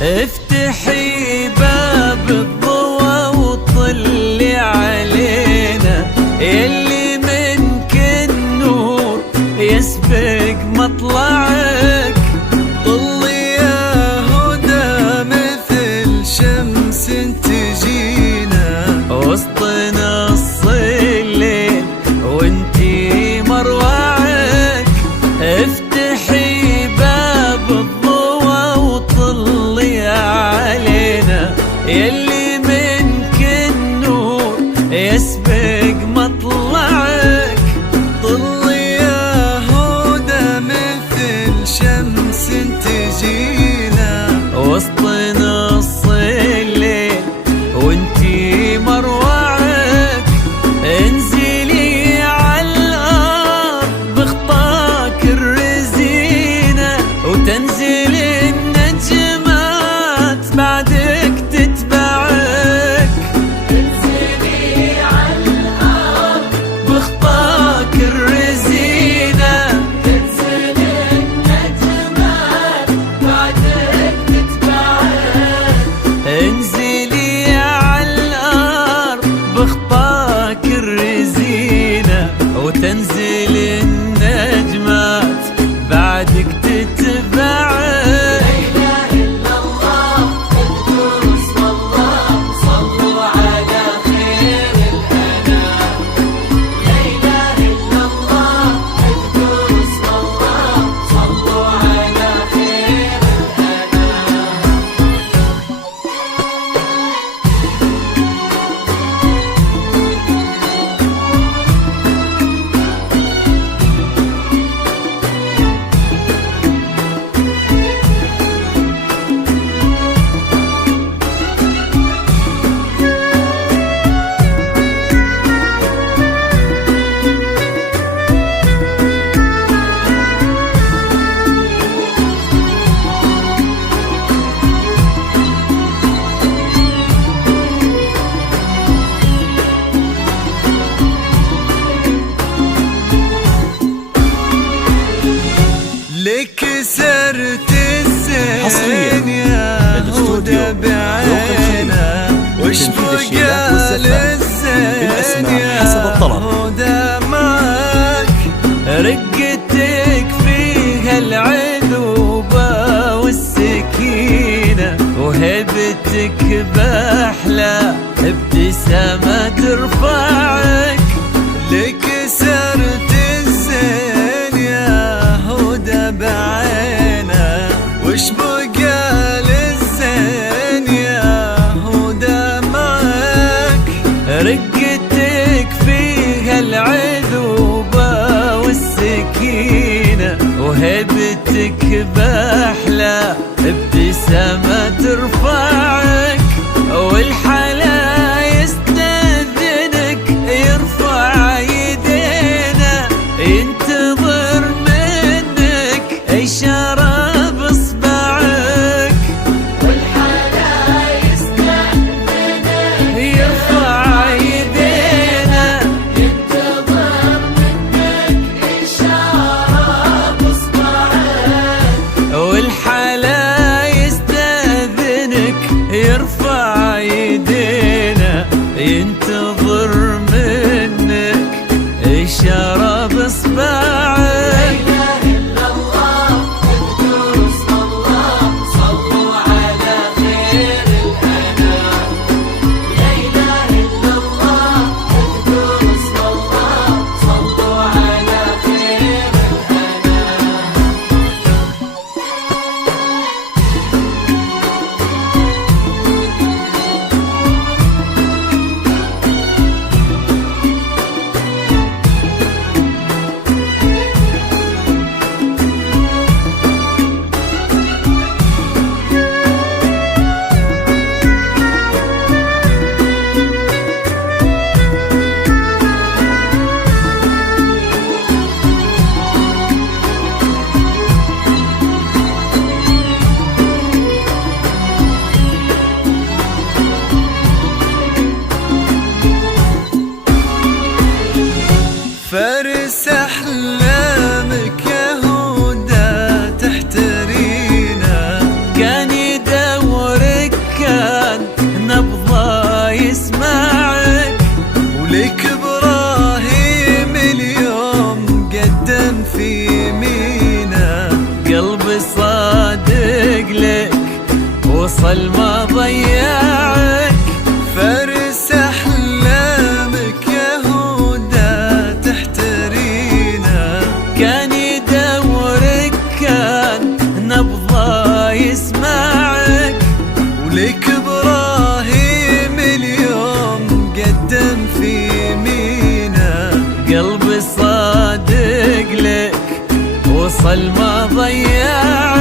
افتحي باب الضوى وطلي علينا، يلي منك النور يسبق مطلعك. طلي يا هدى مثل شمس تجينا وسط نص الليل وانتي مروعك. افتحي باب الضوى وطلي علينا، يلي منك النور يسبق مطلعك. طلي يا هدى مثل شمس تجينا وسط نص الليل وانتي مروعك. انزلي عالارض بخطاك الرزينة وتنزل النجمات بعدك تتبعك. انزلي عالارض بخطاك الرزينة تنزل النجمات بعدك تتبعك. انزلي عالارض بخطاك الرزينة وتنزل النجمات بعدك تتبعك. لك سرت الزين يا هدى بعينا، وش بقى للزين يا هدى معك. رقتك فيها العذوبة والسكينة وهبتك بأحلى ابتسامة ترفعك. لك سرت الزين يا هدى بعينا، وش بقى للزين يا هدى معك. رقتك فيها العذوبة والسكينة وهبتك بأحلى ابتسامة ترفعك. والحلا يستأذنك يرفع يدينا، ينتظر منك إشارة بإصبعك. والحلا يستأذنك وصل ما ضيعك. فارس أحلامك يهودا تحترينا، كان يدورك كان نبضه يسمعك. ولك إبراهيم اليوم قدم في مينا، قلبي صادق لك وصل ما ضيعك.